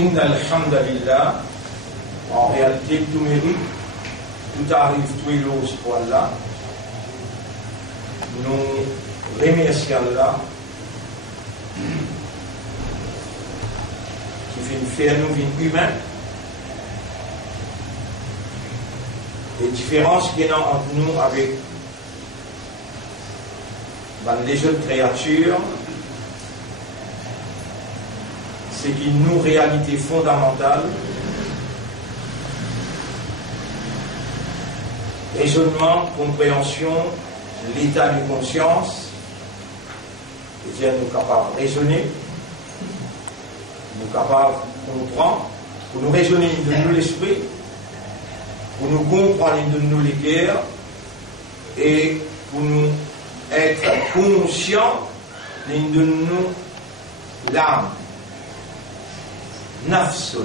Inna alhamdulillah, en réalité, tout mérite, tout arrive, tout est l'ose pour Allah. Nous remercions Allah qui fait faire nous vie humaine. Les différences qu'il y a entre nous avec les autres créatures, c'est qu'il nous réalité fondamentale, raisonnement, compréhension, l'état de conscience, c'est-à-dire nous capables de raisonner, nous capables de comprendre, pour nous raisonner de nous l'esprit, pour nous comprendre de nous les guerres, et pour nous être conscients de nous l'âme. Nafsun.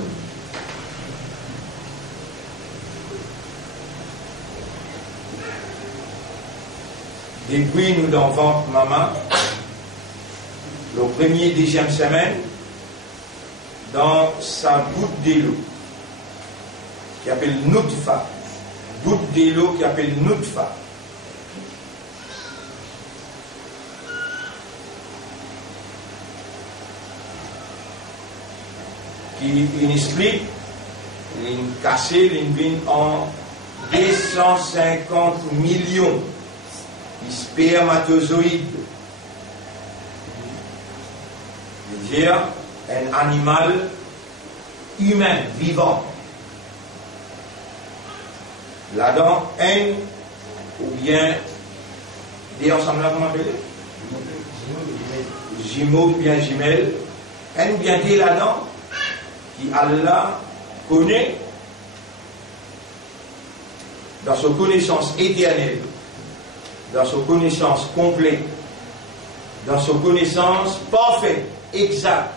Depuis nous dans ventre maman, le premier, deuxième semaine, dans sa goutte d'eau, qui appelle Nutfa, goutte d'eau qui appelle Nutfa. Qui inscrit, une cassée, une en 250 millions de spermatozoïdes. C'est-à-dire un animal humain, vivant. Là-dedans, un ou bien, des ensemble là, comment appeler? Jumeaux ou bien jumelles. Un ou bien des là-dedans, qui Allah connaît dans sa connaissance éternelle, dans sa connaissance complète, dans sa connaissance parfaite, exacte.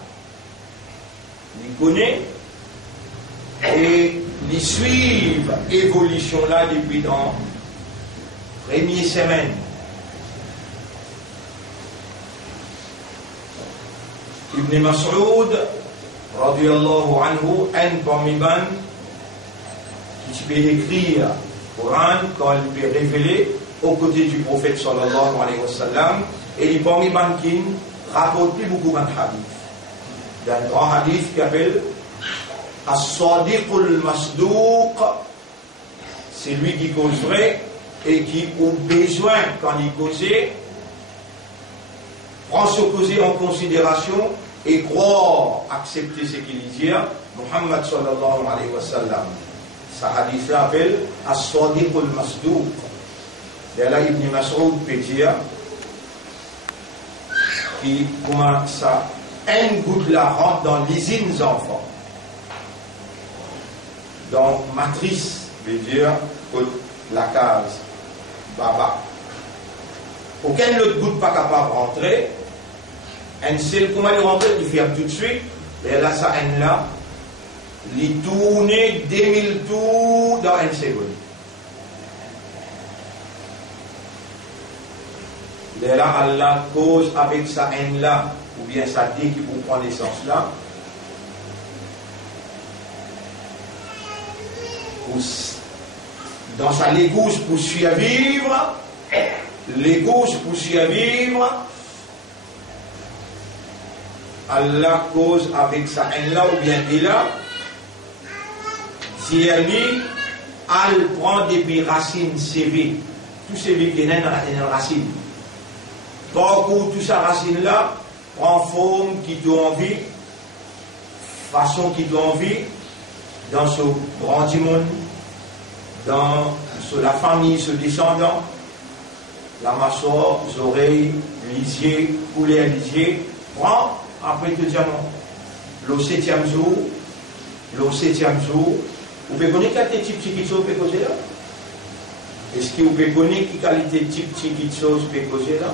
Il connaît et il suit l'évolution là depuis dans les premières semaines. Ibn Mas'ud radiyallahu anhu, un parmi qui peut écrire le Coran quand il peut révéler aux côtés du prophète sallallahu alayhi wa sallam, et il parmi qui raconte beaucoup de hadiths. Il y a un grand hadith qui s'appelle As-Sadiq al-Masduq, c'est lui qui cause vrai et qui au besoin quand il cause prend ce causé en considération et croire, accepter ce qu'il dit, Muhammad sallallahu alayhi wa sallam. Sa hadith s'appelle As-Sadiq al-Masduq. Et là, Ibn Mas'ud peut dire qui commence ça, une goutte là rentre dans l'usine des enfants. Donc, matrice veut dire la case, baba. Aucune autre goutte pas capable de rentrer. Un seul, comment il rentre, il ferme tout de suite. Et là, ça, un là, il tourne 2000 tours dans une seconde. Et là, Allah cause avec sa haine là, ou bien sa dé qui vous prend naissance là. Dans sa légousse pour survivre, légousse pour survivre, Allah cause avec sa haine là, ou bien il là, si elle prend des racines sévées, tout sévé qui est une racine. Beaucoup tout sa racine là prend forme qui doit envie, façon qui doit envie, dans ce grand monde, dans la famille, ce descendant, la mâchoire, les oreilles, les yeux, poulet à lisier, prend après le diamant. Le 7e jour, vous pouvez connaître quelle type de chose peut causer là? Est-ce que vous pouvez connaître quelle qualité de type de chose peut causer là?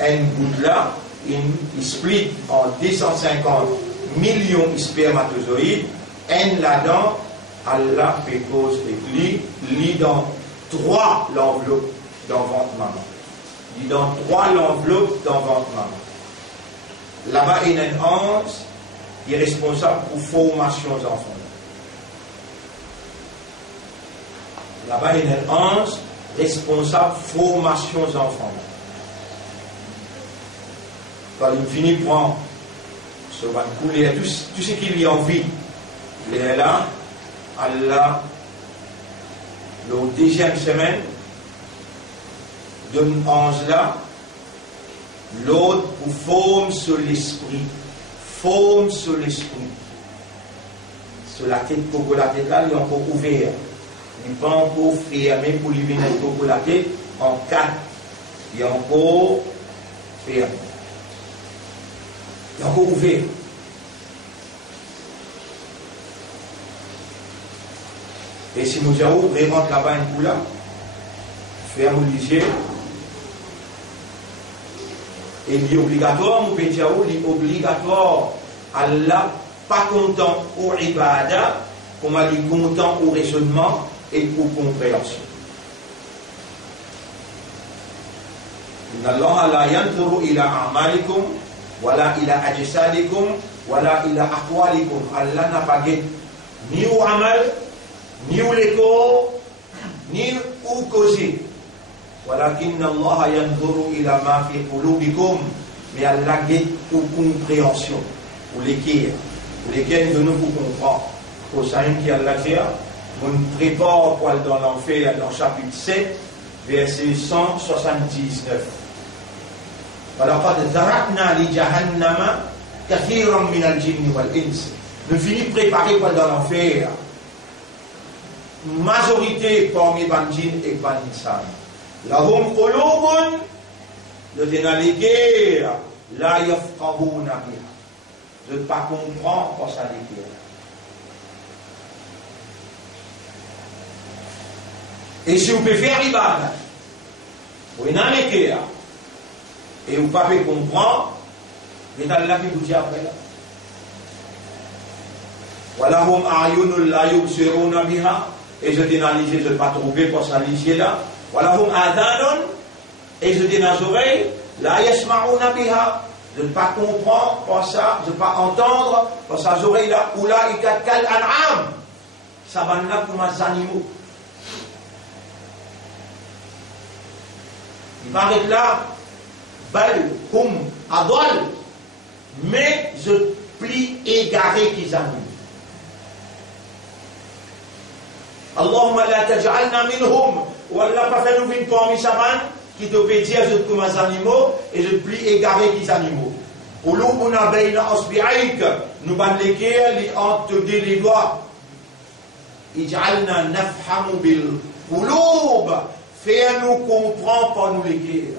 Un goutte là, il split en 250 millions de spermatozoïdes, un là-dedans, Allah peut cause et lit dans 3 l'enveloppe dans ventre maman. Lit dans 3 l'enveloppe dans ventre maman. Là-bas, il y a une hanse, qui est responsable pour formation des enfants. Là-bas, il y a un ange responsable formation des enfants. Quand il finit prend ce va couler tout ce qu'il y a envie. Il est là, Allah, la deuxième semaine, d'un ange là, l'autre pour forme sur l'esprit. Forme sur l'esprit. Sur la tête, pour la tête là, il est encore ouvert. Il n'est pas encore fermé pour lui venir pour la tête en quatre. Il est encore fermé. Il est encore ouvert. Et si nous avons rentre là-bas un coup là, ferme les yeux. Et il est obligatoire, mon petit Aou, il est obligatoire. Allah, pas content au ibadah, comme il est content au raisonnement et aux compréhension. Inna Allah la yanzuru ila a'malikum, wala ila ajsadikum, wala ila aqwalikum. Allah n'a pas gué ni au amal, ni au l'écho, ni au causé. Walakinna Allah yanzuru ila ma fi qulubikum. Mais Allah gué aux compréhension, aux lesquels de nous pour comprendre. Au sein qui Allah dit, on prépare pour aller dans l'enfer dans chapitre 7, verset 179. وَلَقَدْ ذَرَقْنَا لِجَهَنَّمَ كَثِيرًا مِنَ الْجِنِّ وَالْإِنسِ. Nous finissons préparer pour aller dans l'enfer. Majorité parmi les djinns et les insan. لَهُمْ قُلُوبٌ لَتَنَالِكَيْرَ لَا يَفْقَهُونَ بِهَا. Je ne pas comprendre pour ça l'écrire. Et si vous pouvez faire l'ibad, vous n'en êtes pas, et vous ne pouvez pas comprendre, vous êtes là qui vous dit après là. Voilà, hum ayunul la yubsiruna biha, et je t'analyse, je ne pas trouver pour ça l'ici là. Voilà, hum adhanun, et je dis dans les oreilles, la yasma'una biha. Je ne pas comprendre pour ça, je ne pas entendre pour ça, les oreilles là, ou là, il y a quel an'am. Ça va là comme les animaux. Il va être là, bal, hum, adol, mais je plie égaré qu'ils animent. Allahumma la taj'alna minhum, ou Allah pas fait nous venir parmi saban, qui te peut dire je comme les animaux, et je plie égaré qu'ils animaux. Qulubuna bayna asbi'aik, nous ban lesquels entre les doigts. Ij'alna nafhamu bil qulub. Fais-nous comprendre par nous l'écrire.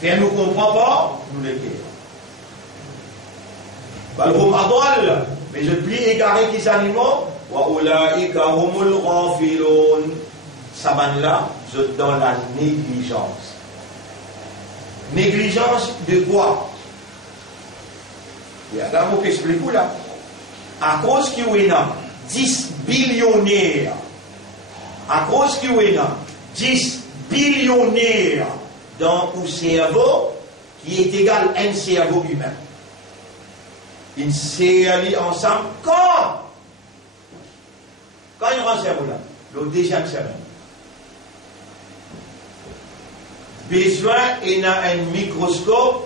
Fais-nous comprendre par nous l'écrire. Balhum adwal, mais je plie égaré qui animaux. Wa ulaika humul ghafilun. Saban là, je donne la négligence. Négligence de quoi? Il y a un mot qui explique vous là. À cause qu'il y a 10 billionnaires, à cause qu'il y a 10 billionnaires dans un cerveau qui est égal à un cerveau humain. Ils s'allient ensemble quand il y aura un cerveau là, le deuxième cerveau. Besoin il y a un microscope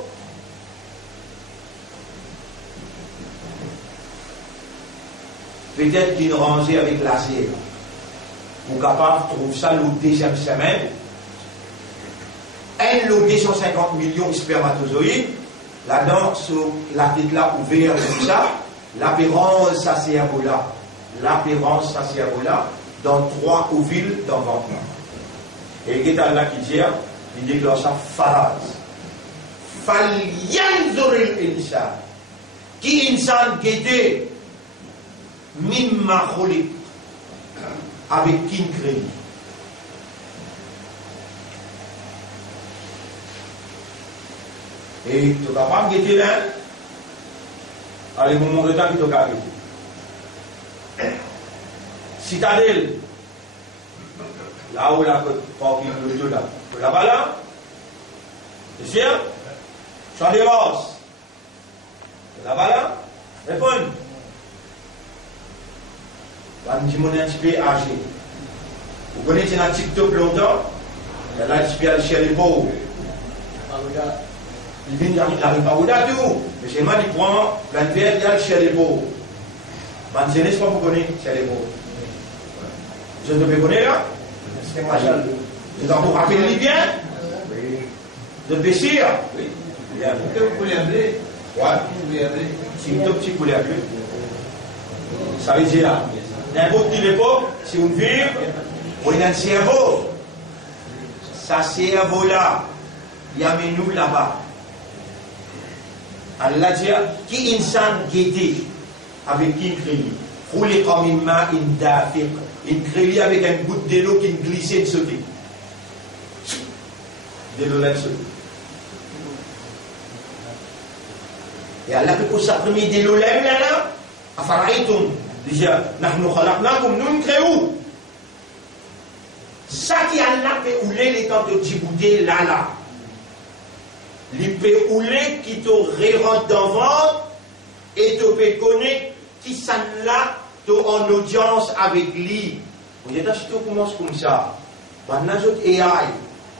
peut-être d'une rangée avec laser. Pour capable de trouver ça le deuxième semaine. Un lot 250 millions de spermatozoïdes, là-dedans, sur la tête là ouverte comme ça, l'apparence, ça c'est là. L'apparence, ça c'est là, dans 3 ovules dans le ventre. Et il y a là qui dit, il déclare ça phrase. Falyanzuril insan. Qui insan guetté mimma khuliq, avec qui il crée. Et tu vas pas me guetter là, allez, mon moment de temps qui te garde. Citadelle, là où la porte qui est là, là-bas là, c'est sûr, Champ des Roses. Là-bas là? Répondez. On dit mon un petit peu âgé. Vous connaissez un TikTok longtemps? Il y a un petit peu chez les pauvres. Il n'arrive pas au tout. Mais chez moi, il prend plein de verre, il y a chez les pauvres. Je ne sais pas vous connaissez chez les pauvres. Je ne peux connaître là? C'est moi, je dois vous rappeler bien? Oui. De Bessir? Oui. Vous pouvez appeler? Ouais. C'est un tout petit poulet à bleu. Ça veut dire, n'importe quelle époque, si on vit, on a un cerveau. Ce cerveau-là, il y a nous là-bas. Allah dit, qui insan guédé avec qui il crie? Roulez comme une main, une dafiq. Il crie avec un bout de l'eau qui glissait de sauter. De l'eau là-dessus. Et Allah peut poser sa première de l'eau là, à Faraïtoum. Déjà, nous khalaqnakum, nous créons. Ça qui Allah peut ouler les temps de Djibouti là. Il peut ouler qui te rentre devant et te peut connaître qui s'en là en audience avec lui. Vous êtes acheté commence comme ça. Banajot AI,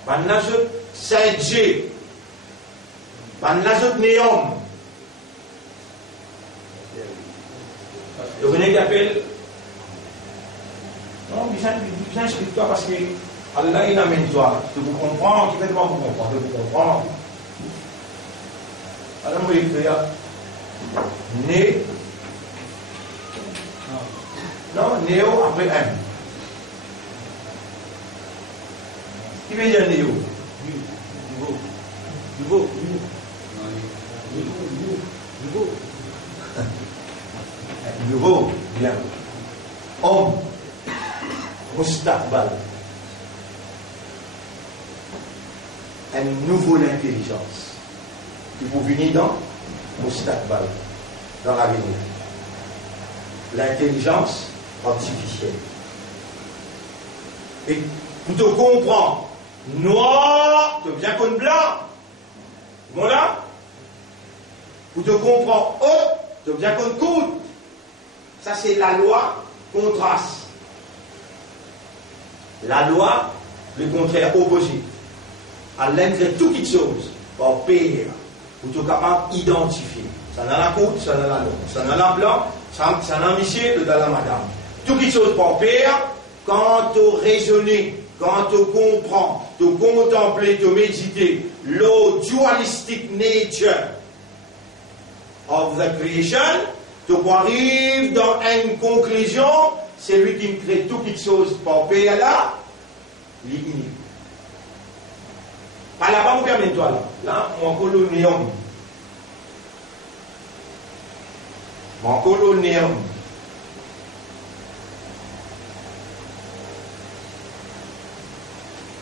Banajot 5G, Banajot Néom. Le René qui appelle. Non, bien explique-toi parce que Allah il amène toi. Tu vous comprends, qui fait comment vous comprendre, vous comprendre. Alors, vous écrire né. Non, néo après M. Qui veut dire néo? Nouveau. Nouveau, bien. Homme. Mustaqbal. Une nouvelle intelligence. Qui vous venir dans Mustaqbal, dans l'avenir. L'intelligence artificielle. Et pour te comprendre, noir, tu bien comme blanc. Voilà. Pour te comprendre, haut, tu bien comme coude. Ça, c'est la loi contraste. La loi, le contraire opposé. À l'intérieur de toute chose, par pair, pour te capable d'identifier. Ça n'a la côte, ça n'a la longue, ça n'a la blanc, ça n'a monsieur, le dans la madame. Toute chose par pair, quand tu raisonnes, quand tu comprends, tu contemples, tu médites, le dualistic nature of the creation, tu arrives dans une conclusion, c'est lui qui crée toute chose par pair là, l'unique. Pas là-bas, vous permettez-toi là. Là, mon colonium. Mon colonium.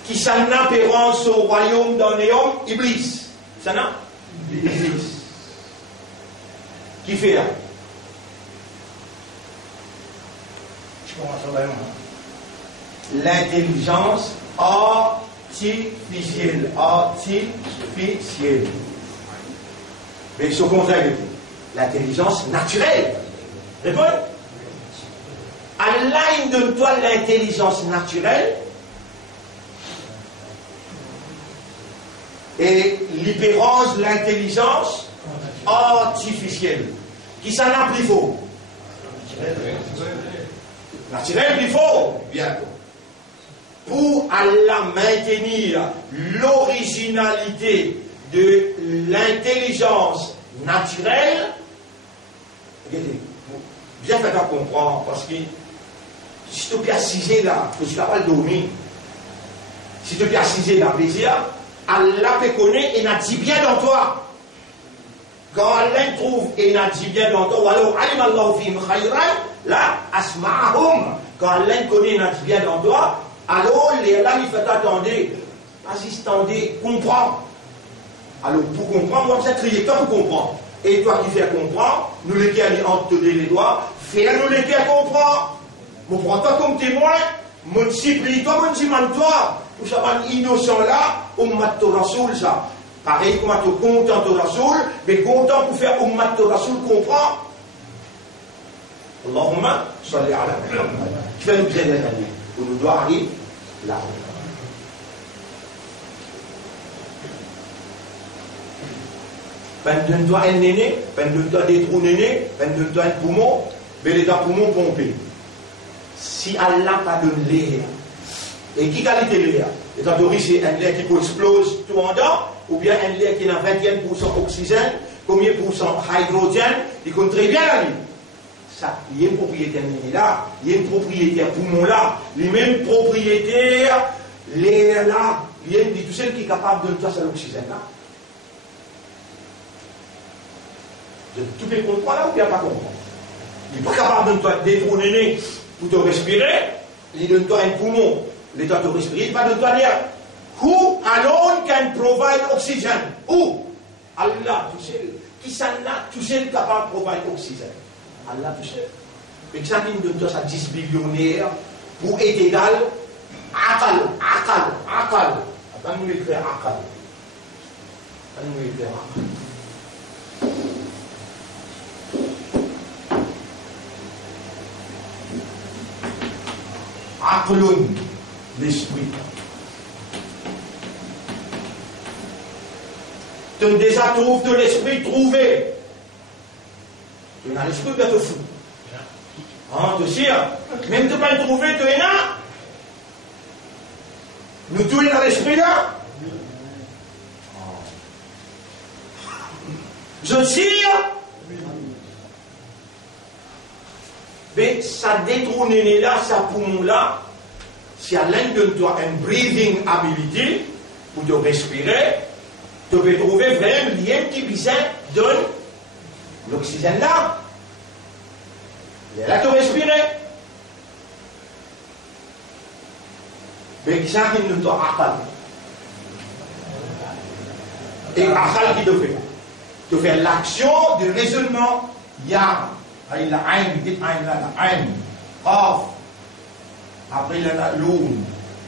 Qui s'en apparence au royaume d'un néum, Iblis. Ça n'a? Iblis. Qui fait là? L'intelligence artificielle. Artificielle. Mais c'est au contraire. L'intelligence naturelle. Répondez. Allah, il donne-toi l'intelligence naturelle et libérance l'intelligence artificielle. Qui s'en a plus faux? Naturel plus faux. Bien. Pour Allah maintenir l'originalité de l'intelligence naturelle, regardez, bien fait à comprendre, parce que si tu es assisé là, tu ne vas pas dormir. Si tu es assisé là, plaisir, Allah te connaît et n'a dit bien dans toi. Quand Allah trouve et n'a dit bien dans toi, ou alors alim Allah fihim khayran, là, asma'ahum. Quand Allah connaît et n'a dit bien dans toi, alors Allah il fait attendre, assistandez, comprends. Alors pour comprendre, on va crier toi pour comprendre. Et toi qui fais comprendre, nous les qui allons entre les doigts, fais-nous les qui comprendre. Vous prends-toi comme témoin, mon supplie toi, mon dis toi. Vous savez, innocent là, on m'a tout rasoul ça. Pareil comme tu es content de Rasoul, mais content pour faire Ummat de Rasoul comprend. Allahumma salli ala Muhammad. Qui va nous aider à aller. On nous doit arriver là. Donne-toi un néné, donne-toi des trous nénés, donne-toi un poumon, mais les poumons pompés. Si Allah t'a donné l'air, et qui qualité l'air? Étant donné c'est un air qui explose tout en dedans, ou bien un air qui a 21% oxygène, combien de pourcents hydrogène, il compte très bien la vie. Ça, il y a une propriétaire là, il y a une propriétaire poumon là, les mêmes propriétaires, l'air là, il y a tout seul qui est capable de donner ça l'oxygène là. Tout est comprendre là ou bien pas comprendre? Il n'est pas capable de te détrôner pour te respirer, il donne toi un poumon, l'état de respirer, il va donner toi l'air. Who alone can provide oxygen? Who? Allah, tu sais, qui s'en a, tu sais, capable de provide oxygène. Allah, tu sais. Mais ça qui nous donne ça 10 billionnaires pour être égal, akal. Attends, nous l'écrire akal. Aqlun, l'esprit. Tu déjà trouves de l'esprit trouvé. Tu as l'esprit de te fou. Hein, tu sais, même tu pas trouvé, tu es là. Nous tous dans l'esprit là. Je tire. Mais ça détrône là, ça poumon là, si à l'un de toi un breathing ability, pour te respirer, tu peux trouver vraiment un lien qui besoin donne l'oxygène là. Et là, tu respirer. Mais ça qui nous doit akal. Et akal qui te fait? Tu fais l'action de raisonnement, ya. Il y a un, dit un, qaf. Après il y a l'oun.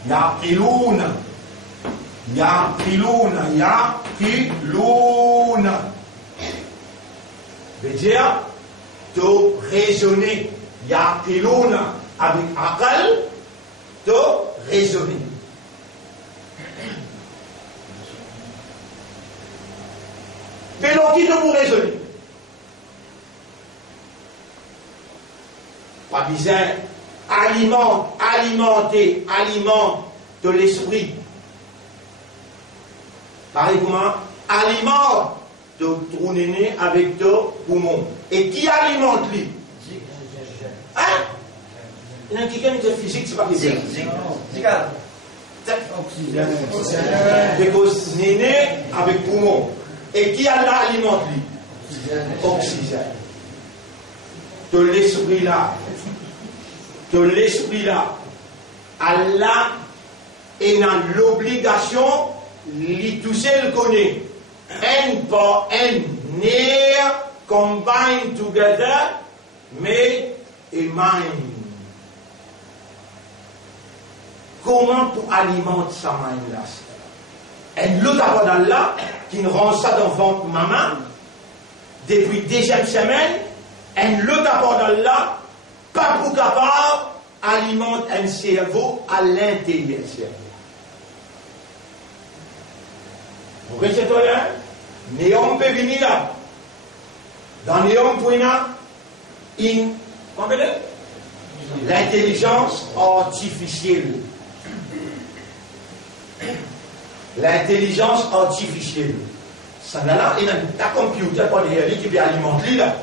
Yaqiluna. Veut dire, de raisonner. Yaqiluna. Avec aqal, de raisonner. Mais l'on dit de vous raisonner. Pas besoin alimenter de l'esprit. Pareil comment alimente de tourner avec de poumons. Et qui alimente lui? Hein? Il y a quelqu'un qui est physique, c'est pas physique. Because néné avec poumon. Et qui alimente lui? Oxygène. De l'esprit là, Allah est dans l'obligation, tout seul connaît, un par un, near, combine together, made a mind. Comment pour alimenter sa mind là? Et l'autre avant d'Allah, qui nous rend ça dans le ventre maman, depuis deuxième semaine, et l'autre avant d'Allah, pas pour capable, alimente un cerveau à l'intérieur du cerveau. Vous restez là? Néon peut venir là. Dans Néon, l'intelligence artificielle. L'intelligence artificielle. Ça n'a là, il y a un computer qui peut alimenter là.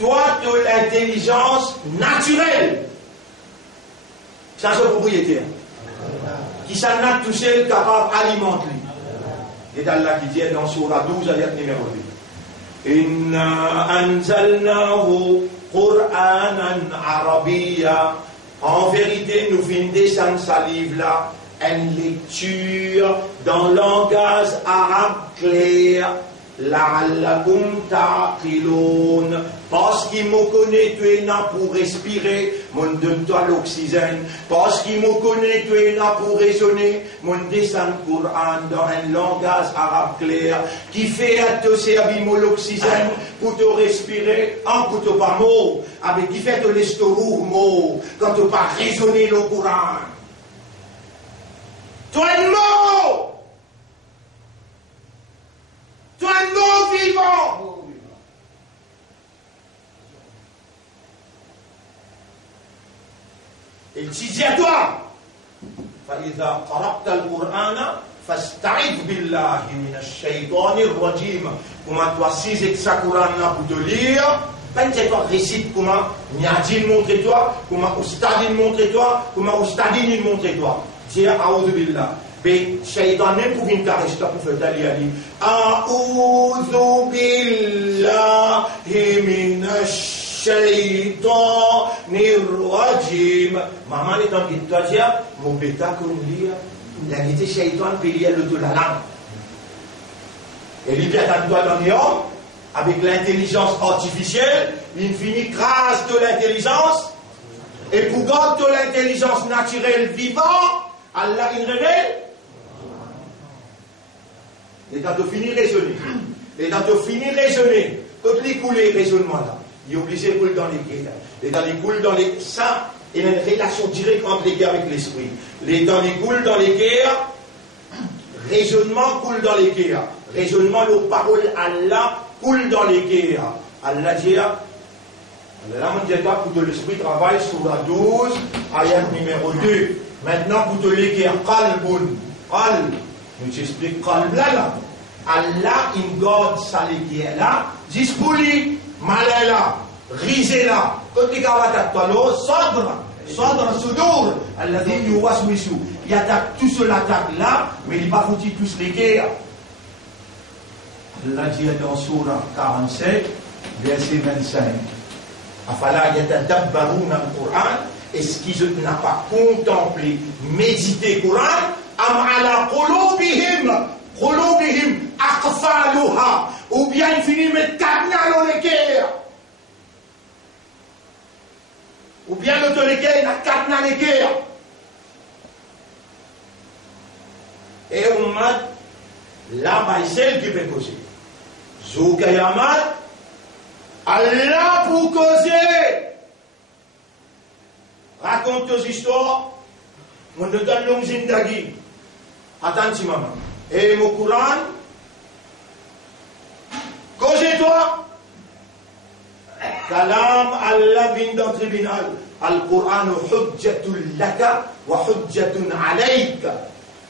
Toi, tu as l'intelligence naturelle. Ça, c'est le propriétaire. Qui s'en a touché, capable d'alimenter. Et Allah qui dit dans Surah 12, ayat numéro 2. Inna anzalnahu Qur'anan Arabiyya. En vérité, nous venons descendre sa livre là, une lecture dans le langage arabe clair. La'allakum ta'qiloun. parce qu'il me connaît, tu es là pour respirer, mon donne-toi l'oxygène, parce qu'il me connaît, tu es là pour raisonner, mon descend le Coran dans un langage arabe clair, qui fait à te servir l'oxygène pour te respirer, en pour te pas mot, avec qui fait te l'estomac mot, quand tu pas raisonner le Coran. Toi un mot! Toi un mot vivant! Il dit à toi, فإذا قرأت القرآن فاستعذ بالله من الشيطان الرجيم. Comment toi si c'est ça Coran là pour te lire, ben tu toi récite comment Niadine montre toi, comment Oustadine montre toi, comment Oustadine montre toi. Dis a'udhu billah. Ben shaytan même pour une caresse là pour faire d'aller à dire a'udhu billahi minash Shaitan nirwajim. Maman est en guide, toi dire, mon bêta qu'on lit, la guide shaitan peut lire le tout la langue. Et lui, bien, toi dans l'homme, avec l'intelligence artificielle, il finit grâce de l'intelligence, et pour garder de l'intelligence naturelle vivante, Allah il révèle. Et quand tu finis raisonner, quand tu lis les raisonnements là, il est obligé de couler dans les cœurs. Et dans les coules dans les ça, il y a une relation directe entre les cœurs avec l'esprit. Dans les coules dans les cœurs, raisonnement coule dans les cœurs. Raisonnement, le parole Allah coule dans les cœurs. Allah dit, Allah m'a dit pour que l'esprit travaille sur la 12, ayat numéro 2. Maintenant, pour que les cœurs, qalbun, qalb, je t'explique qalb là. Allah, il garde ça les cœurs là, dispoli. Malala, risela, quand tu as sadra, sudur, alladhi yuwaswisu. Il attaque tout seul attaque là, mais il va foutre tous les guerres. Allah dit dans Surah 47, verset 25. Afala yatadabbaruna al-Qur'an, est-ce qu'ils n'ont pas contemplé, médité le Coran, am ala qulubihim aqfaluha, ou bien il finit mettre cadenas dans les cœurs. Ou bien l'autre les cœurs, il a cadenas dans les cœurs. Et on m'a là-bas, c'est elle qui peut causer. Zoukayamat, Allah pour causer. Raconte tes histoires. On te donne l'homme zindagi. Attends, maman. Et mon Coran, causez-toi. Kalam Allah bin dans le tribunal. Al-Quran hujjatul laka wa hujjatun alayka.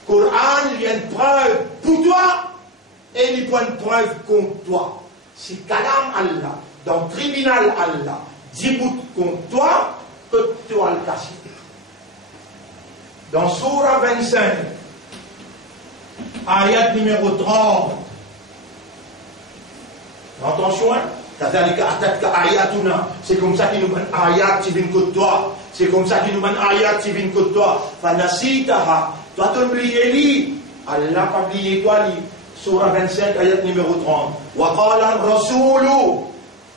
Coran, il y a une preuve pour toi et il y a une preuve contre toi. Si Kalam Allah, dans le tribunal Allah, dit contre toi, que toi le casser. Dans Surah 25, ayat numéro 30. Attention, hein? C'est comme ça qu'il nous donne ayat qui viennent contre toi. C'est comme ça qu'il nous donne ayat qui viennent contre toi. Fanasitaha. Toi, tu oublies lui. Allah n'a pas oublié toi, lui. Surah 25, ayat numéro 30. Wa qala rasulu.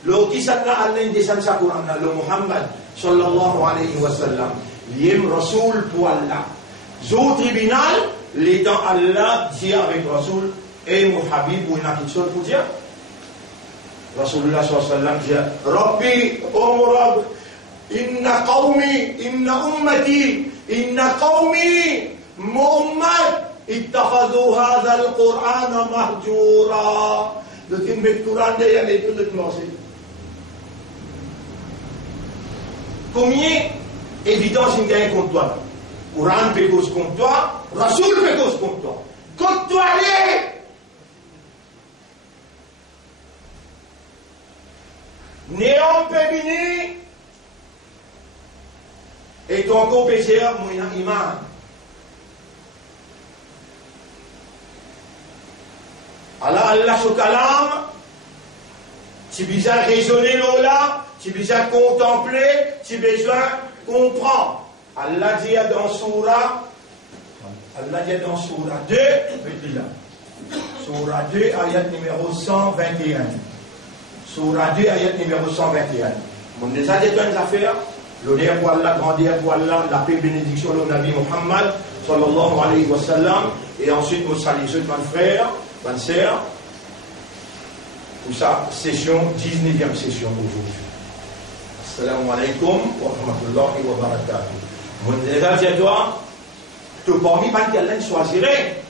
Le qui s'appelle Allah descend sa Coran, le Muhammad sallallahu alayhi wa sallam. L'im rasoul pour Allah. Zo tribunal, les temps Allah dit avec rasoul et mon habib ou une petite chose pour dire. Rasulullah sallallahu alayhi wa sallam dit Rabbi, oh Rabb, inna qawmi, Muhammad, ittakhadhu hadha al-Qur'ana mahjura. Le film de Coran derrière les deux de commencer. Combien évidence il gagne contre toi? Coran peut cause contre toi, Rasoul peut cause contre toi. Contre toi, allez! Néant peut venir et ton compétiteur, mon iman. Alors, Allah se calme, tu as besoin de raisonner là, tu as besoin de contempler, tu as besoin de comprendre. Allah dit dans Surah 2, Surah 2, ayat numéro 121. Surah 2, ayat numéro 121. Mon des affaires, l'honneur pour Allah, grandeur pour Allah, la paix et bénédiction au Nabi Muhammad, sallallahu alayhi wa sallam, et ensuite, nous saluons mes frères, mes sœurs, pour sa session, 19e session aujourd'hui. Assalamu alaikum wa rahmatullahi wa barakatuh. Mon des à toi, tout parmi pas qu'Allah choisirait.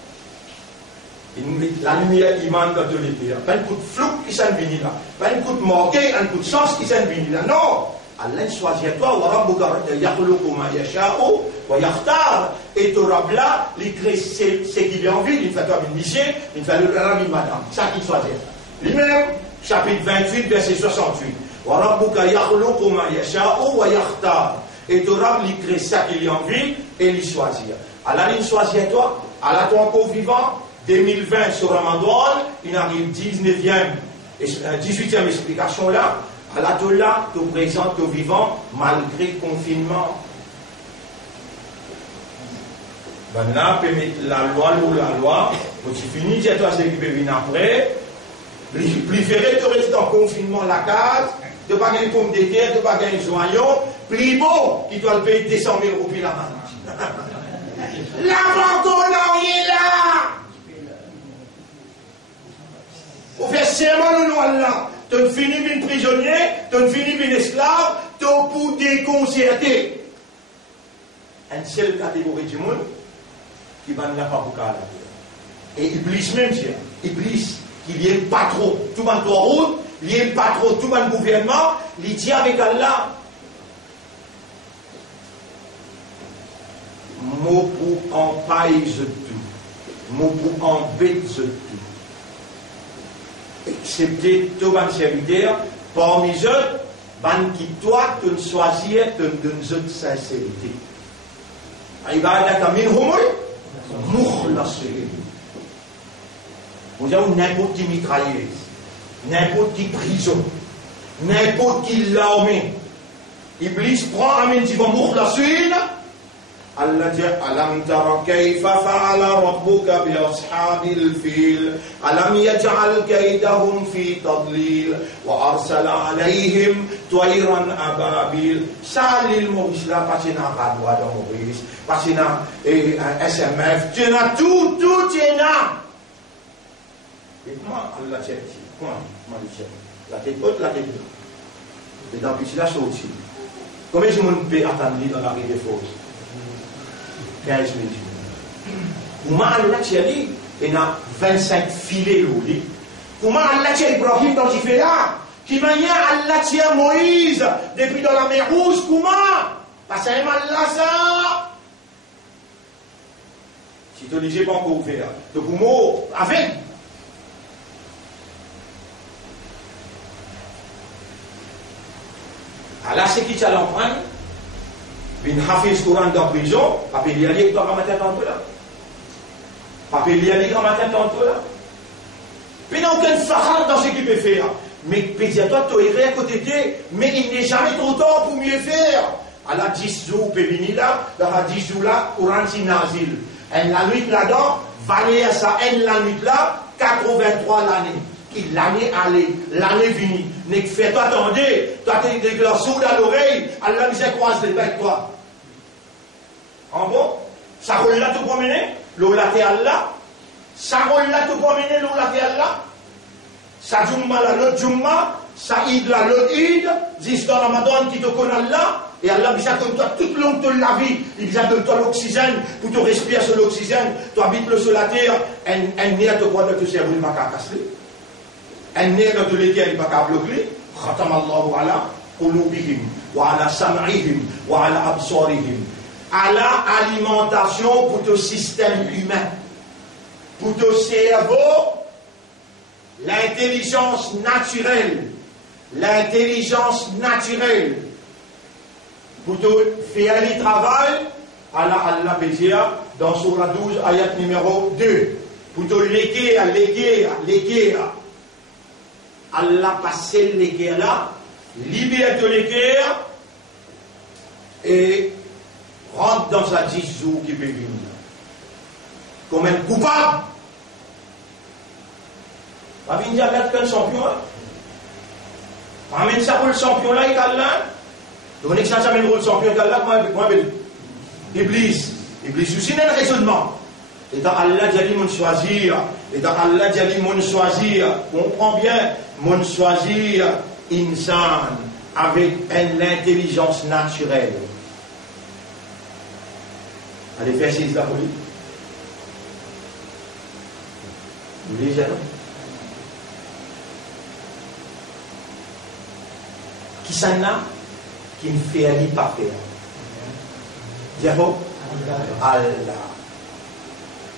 La lumière iman dans tous les pays. Pas un coup de flou qui s'en vient là. Pas un coup de manqué, un coup de chance qui s'en vient là. Non. Allah choisit toi. Wa rabbuka yakhluqu ma yasha'u wa yakhtar. Et ton Rabb là, il crée ce qu'il a envie. Il fait toi une mission, il fait le rabbi madame. Ça qu'il choisit. Lui-même, chapitre 28, verset 68. Wa rabbuka yakhluqu ma yasha'u wa yakhtar. Et ton Rabb, il crée ça qu'il a envie et il choisit. Allah il choisit toi. Allah toi encore vivant. 2020 sur Ramadan, il arrive 18e explication là. Allah te présente au vivant malgré le confinement. Maintenant, peut mettre la loi ou la loi. Quand tu finis, c'est toi ce qui peut venir après. Préféré de rester en confinement la case, de ne pas gagner une pomme de terre, de ne pas gagner un joyau. Plus beau, qui doit le payer 200 000 roupies la main. L'abandon est là. Au fait serment nous Allah, tu ne finis bien prisonnier, tu ne finis bien esclave, tu pour déconcerter. Une seule catégorie du monde qui va ne pas beaucoup à la terre. Et Iblis même, Iblis, il y a pas trop, tout le monde route, il y a pas trop, tout le monde gouvernement, il tient avec Allah. Mot pour en paille tout, mot pour en bête tout. Excepté tout le serviteur, parmi eux, ban qui toi, tu ne choisis, tu ne donnes de sincérité. Ibadaka minhum mukhlasin. Vous avez n'importe qui mitrailleuse, n'importe qui prison, n'importe qui l'armée. Iblis prend un minimum mukhlasin. Allah dit alam tara kayfa fa'ala rabbuka bi ashabil fil alam yaj'al kaydahum fi tadlil wa arsala alayhim tayran ababil salil Maurice là passina radwa dans Maurice passina SMF tu as tout tu as et comment Allah dit comment la tête haute la tête et dans puis là sorti combien de monde peut attendre dans la rue des fausses 15 minutes. Comment Allah tient lui, il y a 25 filets lui. Comment Allah tient Ibrahim dans ce fait là? Qui manière Allah tient Moïse depuis dans la mer Rouge? Comment? Parce que Allah ça. Si tu lisais pas encore ouvert, donc mot avec. Allah c'est qui t'a l'empreinte? Bin Hafiz Quran dans prison, papa il y a les grammaires tantôt là. Papa il y a les grammaires tantôt là. Puis il n'y a aucun phare dans ce qu'il peut faire. Mais pédiatre, tu es à côté de mais il n'est jamais trop tard pour mieux faire. À la 10 jours, peut venir là, dans la 10 jours là, Quran c'est nazil. Et la nuit là-dedans, valer à ça, et la nuit là, 83 l'année. L'année allée, l'année venue. Ne fais-toi attendre, toi tu es des glaçons dans l'oreille, Allah nous a croisé avec toi. En bon, ça roule là tout promener, l'eau là t'es Allah. Ça roule là tout promener, l'eau là t'es Allah. Ça jumma là, l'autre jumma, ça id là, l'autre id, dis dans Ramadan qui te connaît Allah. Et Allah vous a donné toi toute longue de la vie. Il vous a donné toi l'oxygène pour te respirer sur l'oxygène. Tu habites sur la terre, un nez te croit de te cerveau, il va casser. Un nez dans tous lesquels il va pas bloquer. Khatam Allahu ala qulubihim wa ala sam'ihim wa ala absarihim. À la alimentation pour ton système humain, pour ton cerveau, l'intelligence naturelle, pour te faire le travail, Allah peut dire dans Surah 12, ayat numéro 2, pour te léguer, Allah passe les guerres là, libère de les guerres et rentre dans sa 10 jours qui peut venir. Comme un coupable. Va venir mettre un champion. Ramène ça pour le champion là, il est là. Donc, ça amène pour le champion, il est là, comment Iblis. Iblis aussi, il y a un raisonnement. Et dans Allah, j'ai dit, mon choisir. Et dans Allah, j'ai dit, mon choisir. Comprends bien, mon choisir, insan, avec une intelligence naturelle. Allez, faire 6 la police. Vous lisez, non? Qui s'en a, qui ne fait rien pas faire. Diabo? Allah.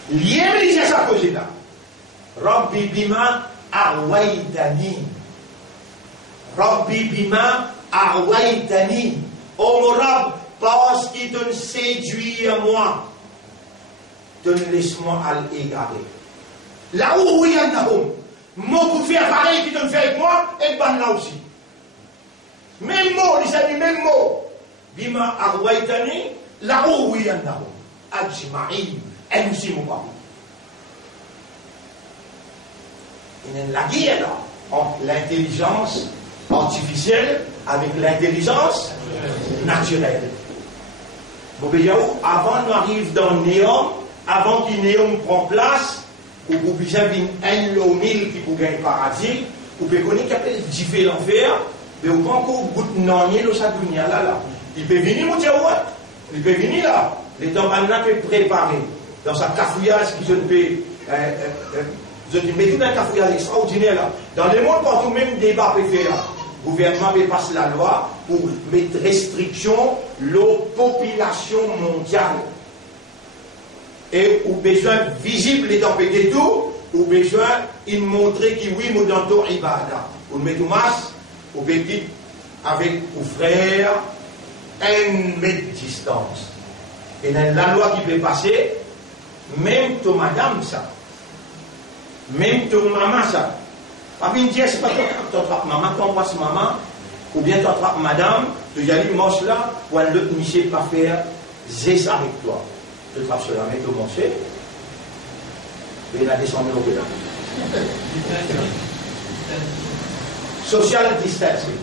Lié, mais c'est ça que j'ai là. Rabbi bima arwaitani. Rabbi bima arwaitani. Oh mon Rab, parce qu'il te séduit à moi, te laisse-moi à l'égarer. Là où il y a un homme, moi pour faire pareil qui te fait avec moi, et ben là aussi. Même mot, les amis, même mot. Bima arwaitani, là où il y a un homme. Ajma'in, et aussi mon papa. Il y a la guerre là, entre l'intelligence artificielle avec l'intelligence naturelle. Bon, avant qu'on arrive dans le néant, avant que le néant prend place, ou pour bien un lomil qui pour gagner paradis, ou peut connaître qu'il y a différents l'enfer, mais au grand coup, vous n'en dans sa dunya là. Il peut venir, mon Dieu, il peut venir là. Les temps maintenant peut préparer dans sa cafouillage qui se peut. Je dis, mais tout un cafouillage extraordinaire là. Dans le monde, quand tout même débat peut faire, le gouvernement peut passer la loi pour mettre restriction la population mondiale. Et ou besoin visible et d'empêcher tout, ou besoin de montrer que oui, nous dans tout ibada. Ou met tout masse, ou petit avec ou frère, 1 mètre de distance. Et dans la loi qui peut passer, même ton madame ça. Même ton maman ça. Pas bien dire, c'est pas toi attrapes maman, toi passe maman, ou bien tu attrapes madame, tu y aller moche là, ou elle ne sait pas faire zé avec toi. Tu attrapes cela, mais tu manges, et il a descendu au pédale. Social distancing.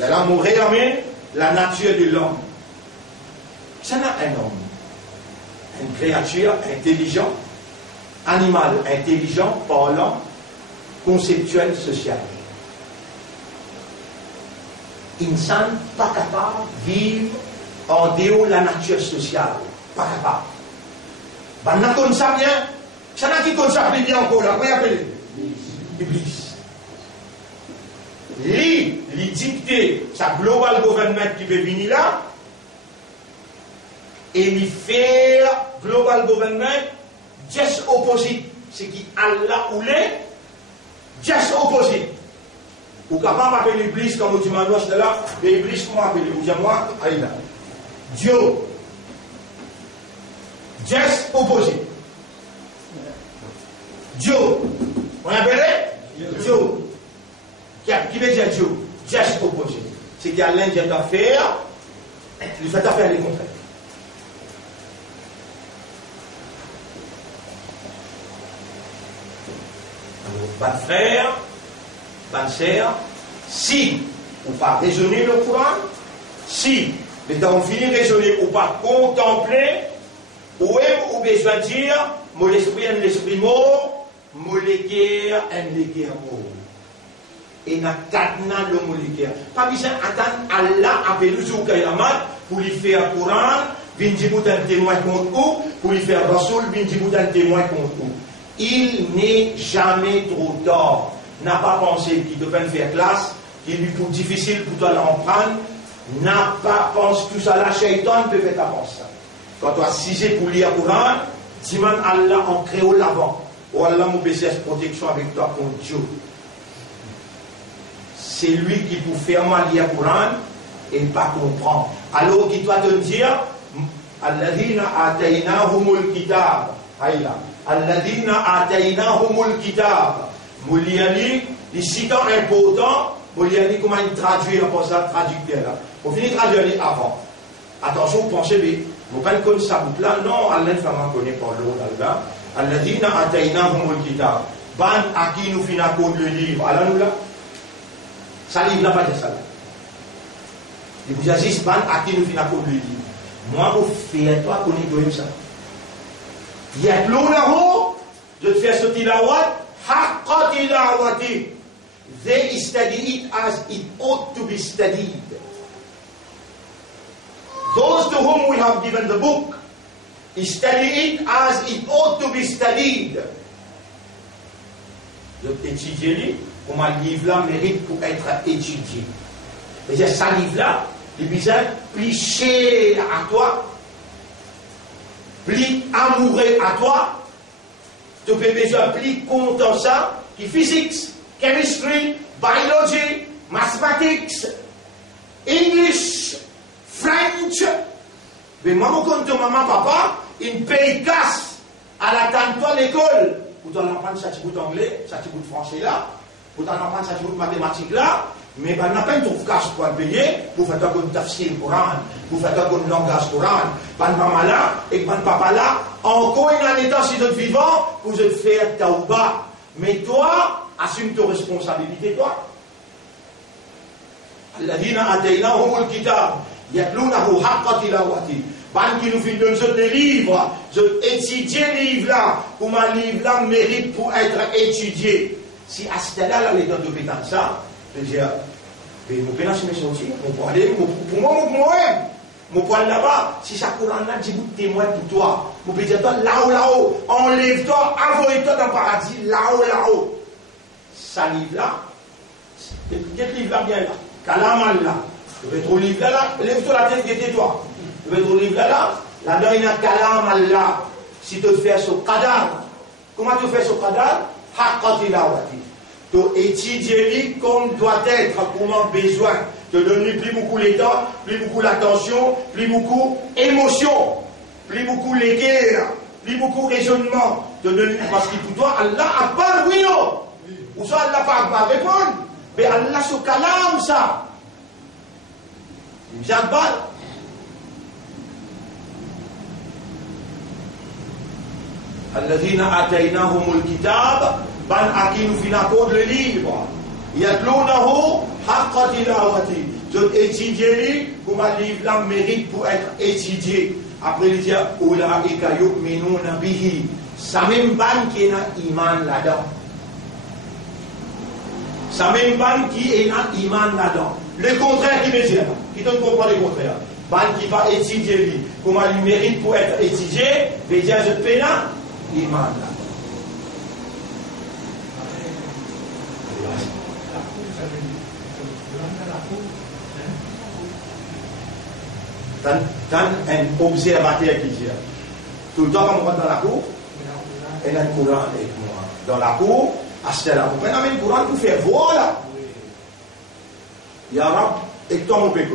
Là, on réamène la nature de l'homme. Ça n'a un homme, une créature intelligente, animal intelligent, parlant, conceptuel, social. Insan pas capable de vivre en dehors de la nature sociale. Pas capable. Ben, n'a qu'on ça bien, ça n'a qui qu'on s'appelle bien encore là, comment appelle Iblis. Lui dicter sa global government qui veut venir là, et lui faire global government just opposite, ce qui Allah ou l'est, just opposite. Ou capable d'appeler l'Iblis comme tu m'as dit là, mais l'Iblis comment appeler, ou j'ai moi, aïe là. Dieu. Just opposite. Dieu. On appelait Dieu. Qui veut dire Dieu? Just opposite. C'est qu'il y a l'un qui doit faire, il fait faire les contraires. Ban frère, ban sœur, si ou pas raisonner le Coran, si les temps fini raisonner ou pas contempler, ou même ou besoin de dire, mon esprit est un esprit mort, mon léguer un léguer mort. Et n'a qu'atna le mon léguer. Pas besoin d'attendre Allah avec le jour Kayamat pour lui faire Coran, vin djibou un témoin contre vous, pour lui faire Rasoul, vin djibou un témoin contre vous. Il n'est jamais trop tard. N'a pas pensé qu'il devait faire classe, qu'il lui est difficile pour toi l'en prendre. N'a pas pensé tout ça là, Shaitan peut faire ta pensée. Quand tu as 6 ans pour lire le Coran, dis-moi Allah en créole l'avant. Ou Allah m'a baissé protection avec toi contre Dieu. C'est lui qui peut faire mal lire le Coran et pas comprendre. Alors qu'il doit te dire, Alladhina ataynahumul kitab. Aïla. Alladhina ataynahumul kitab. Mouliani, les citants importants, Mouliani, comment il traduit en passant traducteur là. On finit de traduire avant. Attention, vous pensez, mais vous ne pouvez pas comme ça, vous là, non, Allah ne fait pas connaître par l'autre là. Alladhina ataynahumul kitab. Ban à qui nous finissons le livre. Allah nous là. Ça livre là, pas de ça. Et vous avez dit, à qui nous finissons comme lui dit. Moi, vous faites toi qu'on est comme ça. Il y a de l'eau là-haut, je te fais sortir la ouate, haqqati la ouati. They study it as it ought to be studied. Those to whom we have given the book, study it as it ought to be studied. Je t'étudie, comment le livre-là mérite pour être étudié. Et c'est ce livre-là, il besoin plus cher à toi, plus amoureux à toi, tu peux besoin plus content ça, qui physique, chemistry, biology, mathematics, English, French. Mais maman, quand ton maman, papa, il paye casse à la tante à l'école. Pour t'en apprendre ça, tu bout anglais, ça, tu bout français là, pour t'en apprendre ça, tu bout mathématiques là, mais ben, n'a pas une trouve casse pour le payer, pour faire ta bonne tafsir Coran, pour faire ta bonne langage Coran, ben maman là, et ben papa là, encore une état si vous êtes vivant, vous êtes faire taouba. Mais toi, assume tes responsabilités, toi. Alladhina ataynahumul kitab, yatlunahu haqqa tilawati. Ban qui nous fait donner des livres, je étudier les livres là, pour ma livre là mérite pour être étudié. Si à ce stade-là, les gens de ça, je dis, mais mon pénal, je me sortir, pour aller, pour moi-même, mon poil là-bas, si ça court en là, j'ai beaucoup de témoins pour toi. Mon peux dire, là-haut, enlève-toi, envoie-toi dans le paradis, là-haut. Ça livre là, quel livre là bien là, Kalamal là, je vais trouver le livre là, lève-toi la tête, guette-toi. Je vais trouver le livre là, là-dedans il y a Kalamal là, si tu fais ce cadavre, comment tu fais ce cadavre? Haqqati lawati. Tu étudies comme doit être, comme un besoin. Tu donnes plus beaucoup l'état, plus beaucoup l'attention, plus beaucoup émotion, plus beaucoup les guerres, plus beaucoup raisonnement. Tu donnes parce que pour toi, Allah a pas oui non. Ou ça, Allah pas répondre. Mais Allah se calme ça. Il vient de balle. Alladhina ataynahumul kitab. Ban à qui nous finissons le livre. Yatlunahu haqqa tilawati. Je étudie comme un livre là mérite pour être étudié. Après il dit ulaika yu'minuna bihi. Ça même ban qui est dans iman là-dedans. Ça même ban qui est dans iman là-dedans. Le contraire qui veut dire, qui donne comprendre le contraire. Ban qui va étudier comment il mérite pour être étudié, veut dire je fais là iman là. Quand un observateur qui dit, tout le temps quand on va dans la cour, il y a un courant avec moi. Dans la cour, à ce là, on peut amener un courant pour faire voilà. Il y a et toi mon péché.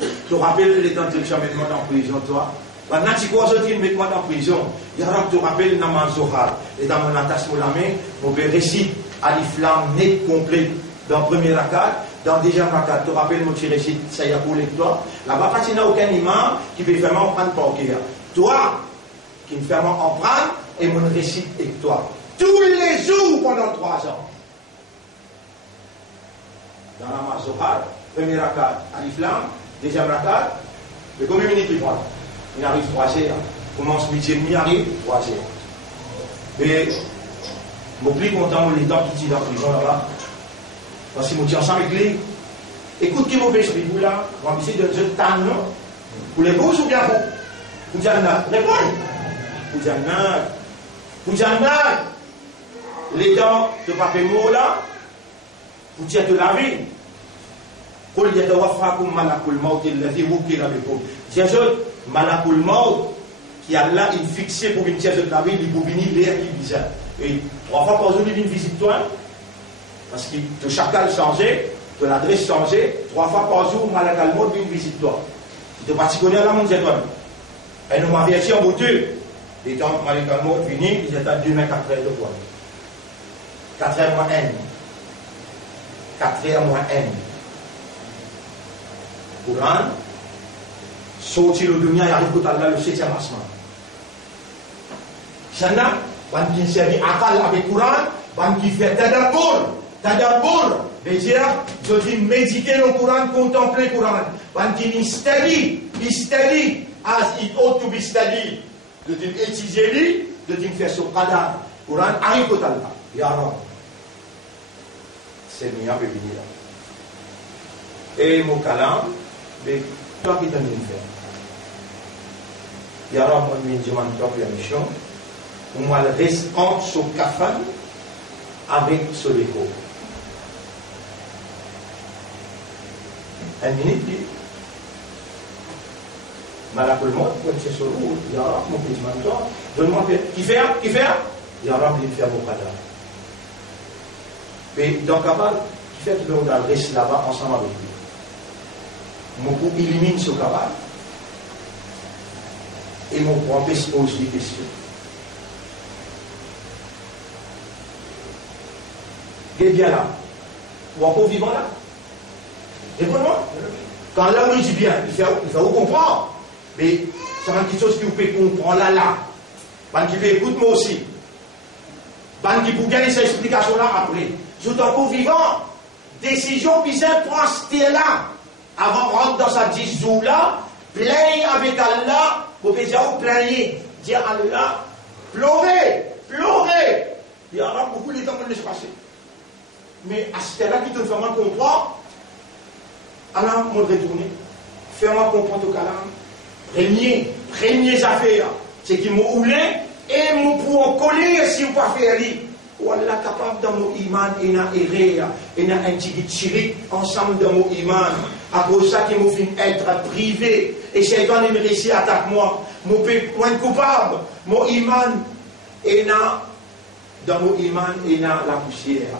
Tu te rappelles les temps que tu as mis en prison, toi. Maintenant, tu crois que tu mets en prison. Il y a tu te rappelles dans ma Zohar et dans mon attache pour la main, on peut réciter à l'iflam net complet dans le premier rakat. Dans le deuxième rakat, tu te rappelles mon récit, ça y a pour les toi. Là-bas, il n'y a aucun imam qui peut vraiment prendre par cœur. Toi, qui me fait en prendre, et mon récit avec toi. Tous les jours pendant 3 ans. Dans la Mazohar, premier rakat, à l'iflam, deuxième rakat, mais combien de minutes il prend? Il arrive 3 heures. Commence midi et demi, arrive 3 heures. Mais, je suis plus content les temps qui sont dans la prison là-bas. Parce que je suis ensemble avec lui. Écoute qui m'obéit vous là, on va essayer de dire tant non. Pour les gauches ou bien pour Jannat? Réponds. Pour Jannat. Pour Jannat. Les dents de papier mot là, pour dire de la vie. Pour y yatawaffakum malakul maut alladhi wukila bikum. Dieu malakul maut qui a là il fixé pour une tiers de la vie, il pour venir l'air qui bizarre. Et 3 fois par jour il vient visiter toi. Parce que de chacal changé, de l'adresse changée, 3 fois par jour, Malakal Maut vient visiter toi. Tu ne sais pas là, mon Dieu, toi. Elle nous m'a averti en voiture. Et quand Malakal Maut vient, il est à 2 mètres 4 heures de quoi. 4 heures moins N. 4 heures moins N. Courant, sortir le dunia, il arrive tout à l'heure, le 7e asman. Chana, on vient servir Akal avec Courant, on qui fait Tadabour. Tadabour, C'est-à-dire, je dis méditer le Coran, contempler le Coran. When he study as it ought to be studied. Je dis étudier, je dis faire ce Qadar. Coran arrive au Allah. Ya Rab. C'est mieux à venir. Et mon kalam, mais toi qui t'en faire. Ya Rab, moi, je me demande toi pour la mission. Moi, le reste entre ce kafan avec ce léco. Un minute, malade le monde, pour être sur l'eau, il y a mon petit mentor, donne-moi qui fait, il y a un qui fait mon cadavre. Mais dans Kabal, qui fait que l'on reste là-bas ensemble avec lui. Mon coup élimine ce Kabal et mon grand se pose des questions. Il est bien là. Ou encore vivant là. Répondez-moi. Quand là, on dit bien, il faut vous comprendre. Mais c'est quelque chose que vous pouvez comprendre là. Ban qui peut écouter moi aussi. Ban qui peut gagner cette explication là après. Tout encore vivant, décision bizarre prend c'était là. Avant de rentrer dans sa 10 jours là, plaigne avec Allah, pour dire plaignez. Dire Allah, pleurez. Il y aura beaucoup de temps pour laisser passer. Mais à ce là qui te fait comprendre, Allah m'a retourné, fais-moi comprendre au calam. Premiers affaires, c'est qui m'ont oulé et m'ont pour coller si vous pas faire lui. Ou Allah capable dans mon iman et na erré et na un petit chirik ensemble dans mon iman. À cause ça qui m'ont fait être privé et Shaitan il me réussit attaque moi. Mon point coupable, mon iman et na dans mon iman et na la poussière.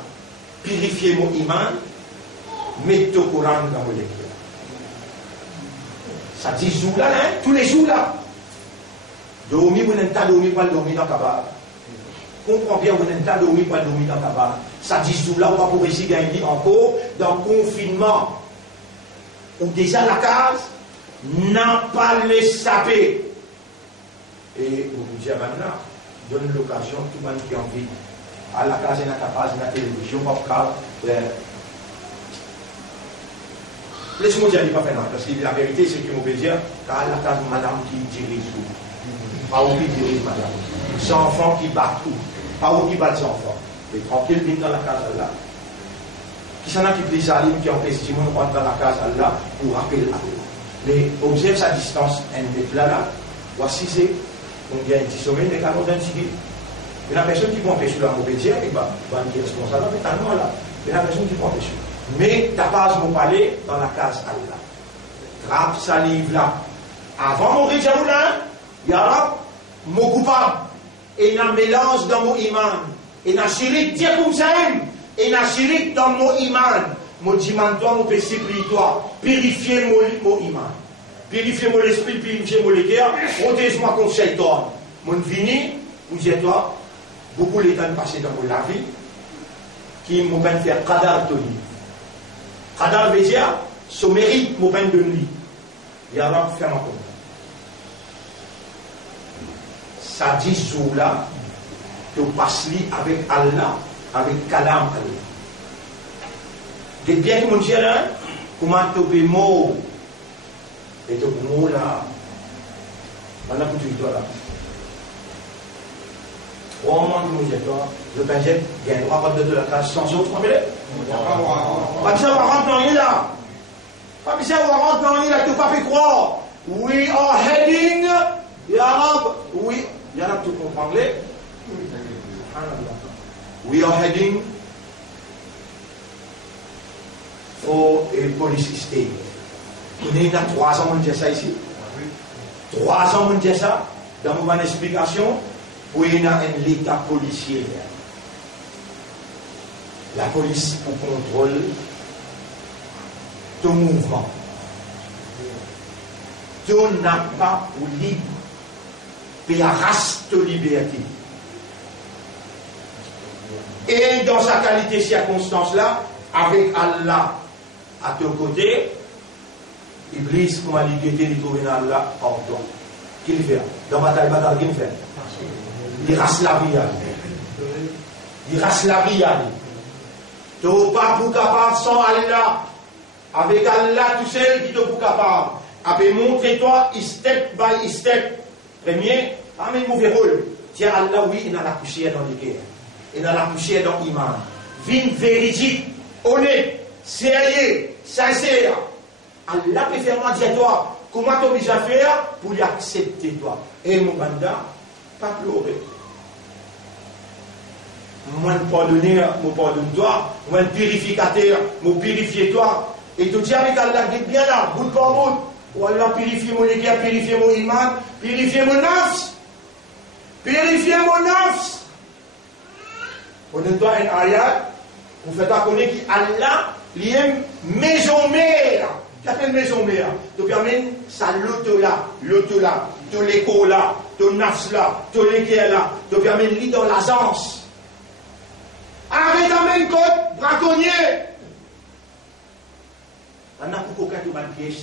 Purifier mon iman, mettre au Coran dans mon lecture. Ça dit jours là, hein? Tous les jours là. Dormir ou n'en pas dormir, pas dormir dans Kabbalah. Comprends bien, ou n'en pas dormir, pas dormir dans Kabbalah. Ça dit jours là, on va pouvoir essayer de gagner encore dans le confinement. Ou déjà la case n'a pas les saper. Et vous vous dites maintenant, donne l'occasion, tout le monde qui a envie. À la case, il y a la case, il y a la télévision, il y a laisse-moi dire, il n'est pas fait non, parce que la vérité, c'est qu'il me dire, car la case madame qui dirige tout. Pas où qui dirige madame. C'est enfants qui battent tout. Pas où qui battent les enfants. Mais tranquille, viens dans la case là. Qui s'en a qui plaisent à qui empêche Simon de rentrer dans la case là pour rappeler Allah. Mais observe sa distance, un mètre là. Voici c'est, on vient un petit sommet, mais quand on a un petit guide. Mais la personne qui peut empêcher la mauvaise dire, il va être responsable, mais t'as là. Mais la personne qui peut empêcher. Mais t'as pas mon palais dans la case Allah. Trappe salive là. Avant mon rijaoulin, il y a mon coupable. Et il y a un mélange dans mon iman. Et il y a un chirik, dire comme ça. Et il y a un chirik dans mon iman. Mon dimantoire, mon péché, prie-toi. Purifiez mon iman. Purifiez mon esprit, purifiez mon cœur. Protège-moi contre Shaitan. Mon fini, vous dites toi, beaucoup les temps passés dans la vie, qui m'ont fait faire Qadar Tony. Qadar veut dire, ce mérite mon peine de nuit. Il y a un faire ma compte. Ça dit sous là, tu passes avec Allah, avec Kalam Allah. De bien que mon Dieu, comment tu peux mourir et tu peux mourir là. Maintenant, pour tu es là. Au moment où nous étions, le Benjet, il y a un droit de la classe sans autre, vous comprenez? Pas besoin de rentrer dans là. Pas besoin de rentrer dans là, tu ne peux pas faire croire. We are heading, Yarab, oui, Yarab, tu comprends anglais? We are heading for a police state. On est là 3 ans, on dit ça ici. 3 ans, on dit ça. Dans mon explication, où il y a un état policier. La police pour contrôle ton mouvement. Tu n'as pas pour libre. Puis arrache ta liberté. Et dans sa qualité circonstance-là, avec Allah à ton côté, Iblis, comment il était, il trouve Allah hors toi. Qu'il fait? Dans bataille, qu'il fait? Il rase la vie. Il rase la vie. Tu n'es pas pour capable sans Allah. Avec Allah, tout seul qui te pour capable. Après, montre-toi step by step. Premier, amène mauvais rôle. Tiens, Allah, oui, il a la poussière dans les guerres. Il a la poussière dans l'iman. Vine véridique, honnête, sérieux, sincère. Allah peut faire moi dire toi, comment tu obligé à faire pour l'accepter toi. Et mon banda, pas pleurer. Moi, pardonner, me pardonne-toi. Moi, purificateur, me purifie-toi. Et tu dis avec Allah, bien là, bout par bout. Ou Allah, purifie mon équerre, purifie mon iman, purifie mon nafs. Purifie mon nafs. On donne-toi un ayat, pour faire connaître qu'Allah, il aime maison mère. Qu'appelle maison mère? Tu permets ça l'auto là, tu l'écho là, tu nafs là, tu l'équerre là, tu permets lit dans l'agence. Arrête à même code, braconnier. On n'a pour qu'aucun tout pièce.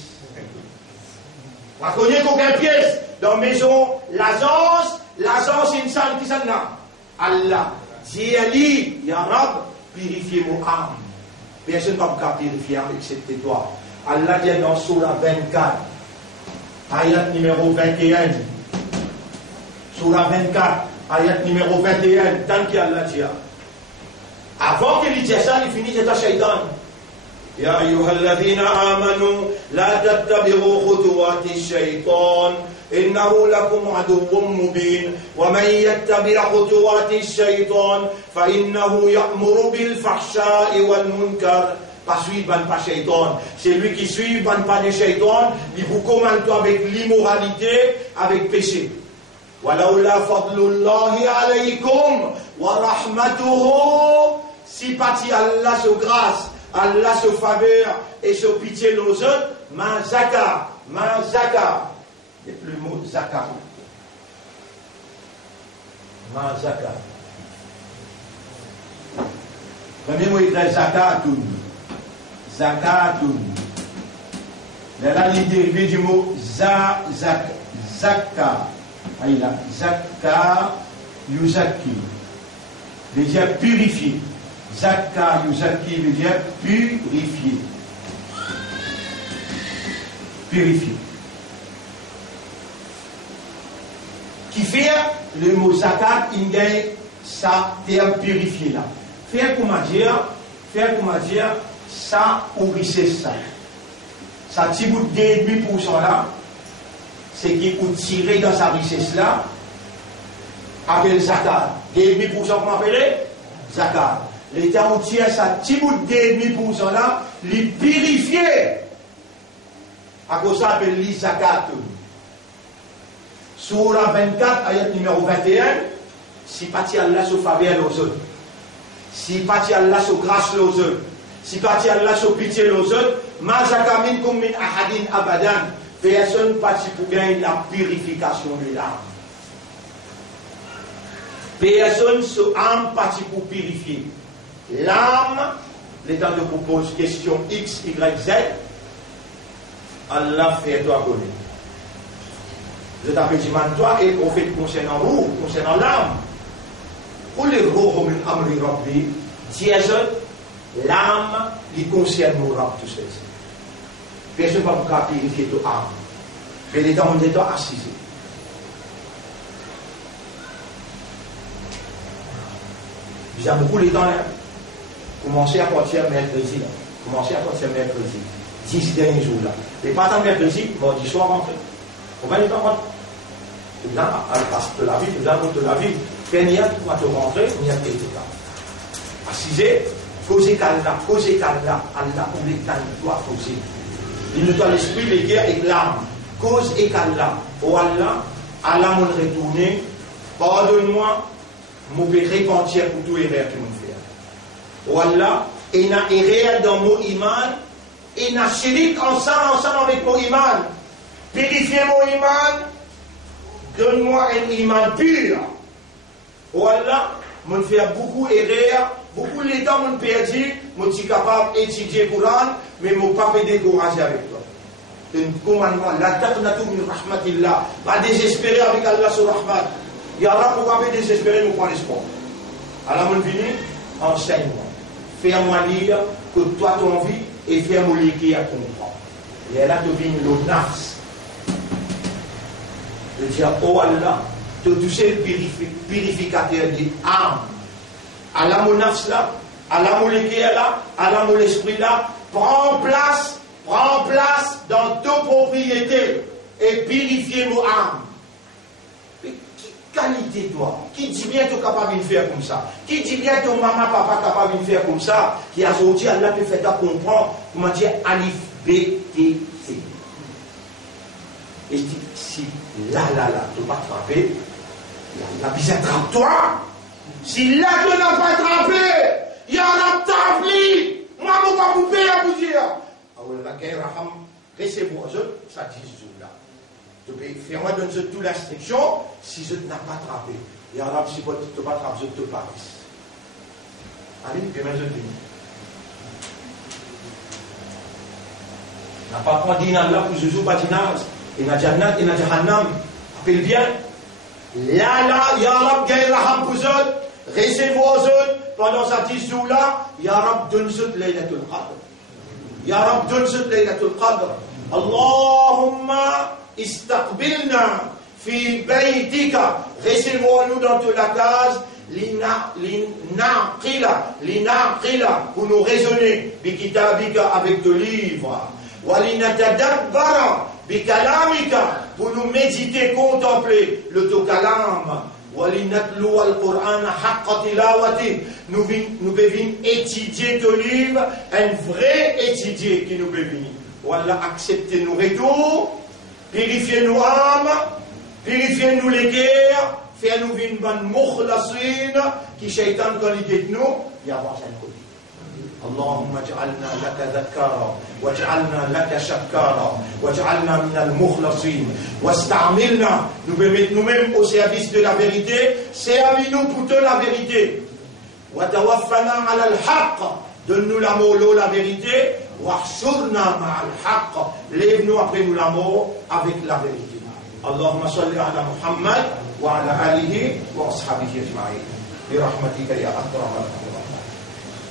Braconnier qu'aucun pièce. Dans la maison, l'agence est une salle qui s'en a. Allah, Dieu Ali, Ya Rab, purifiez mon âme. Personne ne peut pas purifier excepté toi. Allah dit dans Surah 24, ayat numéro 21. Surah 24, ayat numéro 21, tant qu'Allah dit. Avant qu'il dise ça, il finit c'est un shaitan. يا أيها الذين آمنوا لا تتبعوا خطوات الشيطان إنه لكم عدو مبين ومن يتبع خطوات الشيطان فإنه يأمر بالفحشاء والمنكر. Pas suivre pas shaitan. C'est lui qui suit pas de shaitan, il vous commande avec l'immoralité, avec péché. ولولا فضل الله عليكم ورحمته. Si parti Allah se grâce, Allah se faveur et se pitié aux autres, ma zaka. C'est le mot zaka. Ma zaka. Premier mot est zakatun. Zakatun. Là, il est dérivé du mot zakka. Aïla, zakka yuzaki. Veut dire purifier. Zakka yuzaki veut dire purifier. Purifier. Qui fait le mot zakat, il gagne ça, terme purifié là. Faire comment dire, ça ou richesse ça. Ça petit bout de 2,5% là, c'est qui peut tirer dans sa richesse là, appelle zakat. 2,5% comment appeler? Zakat. L'État où tire ça petit bout de 2,5% là, les purifier. À cause ça appelle les zakat. Surah 24, ayat numéro 21, si parti Allah se faveur aux autres, si parti Allah se grâce aux autres, si parti Allah se pitié aux autres, ma zaka minkum min ahadin abadan, personne parti pour gagner la purification de l'âme. Personne se âme parti pour purifier. L'âme, l'État te propose question X, Y, Z, Allah fait toi connaître. Je t'appelle toi et au fait concernant roux, concernant l'âme. Pour les roux, amri rabbi, l'âme, il concerne nos rab, tout ça. Personne ne va pas purifier ton âme. Mais les temps, on est assis. Vous avez beaucoup de temps, commencez à partir mercredi. Commencez à partir mercredi. 10 derniers jours là. Et pas tant mercredi, mardi soir rentrez. Combien de temps rentrez? Là, à la vie, nous avons de la vie. Quand il y a tout à rentrer, il y a quelque temps. Assisez, causez qu'Allah, Allah ou les calmes, doit causer. Il nous donne l'esprit, les guerres et l'âme. Cause et qu'Allah. Oh Allah, Allah m'a retourné, pardonne-moi, mon péché entier pour tout erreur que je fais. Oh Allah, il y a erreur dans mon iman, il y a chérik ensemble avec mon iman. Purifiez mon iman. Donne-moi un iman pur. Oh Allah, je fais beaucoup d'erreurs, beaucoup de temps je perdu, je suis capable d'étudier le Coran, mais je ne peux pas me décourager avec toi. Un commandement, la taqnatu min rahmatillah, pas désespérer avec Allah sur rahmat. Il y a là pour pas désespérer, nous prenons l'espoir. Alors, je viens, enseigne-moi, fais-moi lire que toi tu as envie et fais-moi lire à comprendre. Et là devine le nafs. De dire, oh Allah, de toucher le purificateur des âmes. Allah mon nafs là, Allah mon lire là, Allah mon esprit là, prends place dans deux propriétés et purifiez mon âme. Qualité toi, qui dit bien tu es capable de faire comme ça, qui dit bien ton maman, papa capable de faire comme ça, qui a sorti Allah te fait comprendre, comment dire Alif, B, T, C. Et je dis, si là, tu ne vas pas attraper, la bise attrape-toi. Si là tu n'as pas attrapé, il y a la table, moi je ne vais pas vous payer à vous dire. Laissez-moi, ça dit là. Fais-moi donner toute l'instruction si je n'ai pas attrapé. Et alors, si tu ne pas attraper, je te parle. Allez, fais-moi je dis. N'a pas pris d'ina là pour Zouzou Batinaz. Et n'a Jannat, et n'a Jahannam. Appelle bien. Là, Ya Rab, gagne la ham pour eux. Recevez-vous aux autres. Pendant cette issue là, Ya Rab, donne-nous Laylatul Qadr. Ya Rab, donne-nous Laylatul Qadr. Allahumma. Istaqbilna fi baytika, recevons-nous dans toute la case, l'inaqila, pour nous raisonner, bikitabika, avec de livres, walinatadabbara, bikalamika, pour nous méditer, contempler le tokalam, walinatlu al-Qur'an haqqa tilawati, nous devons étudier ton livre, un vrai étudier qui nous bénit. Voilà, accepter nos retours. Purifiez nos âmes, purifiez nous les guerres, faites-nous une bonne mukhlasin, qui shaitan quand il dit nous, il y a un côté. Allahumma ja'alna laka dhakara, wa ja'alna laka shakara, wa ja'alna min al-mukhlasin, wa sta'amilna, nous pouvons mettre nous-mêmes au service de la vérité, servis-nous pour te la vérité. Wa tawaffana ala al-haqq, donne-nous la molo, la vérité. Wahshurna ma'al haqq, lève-nous après nous la mort avec la vérité. Allahumma salli ala Muhammad wa ala alihi wa ashabihi ajma'in. Bi rahmatika ya akram al-akram.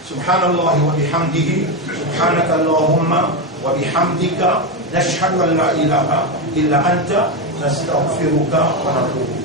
Subhanallah wa bihamdihi, subhanaka Allahumma wa bihamdika, nashhadu an la ilaha illa anta, nastaghfiruka wa natubu.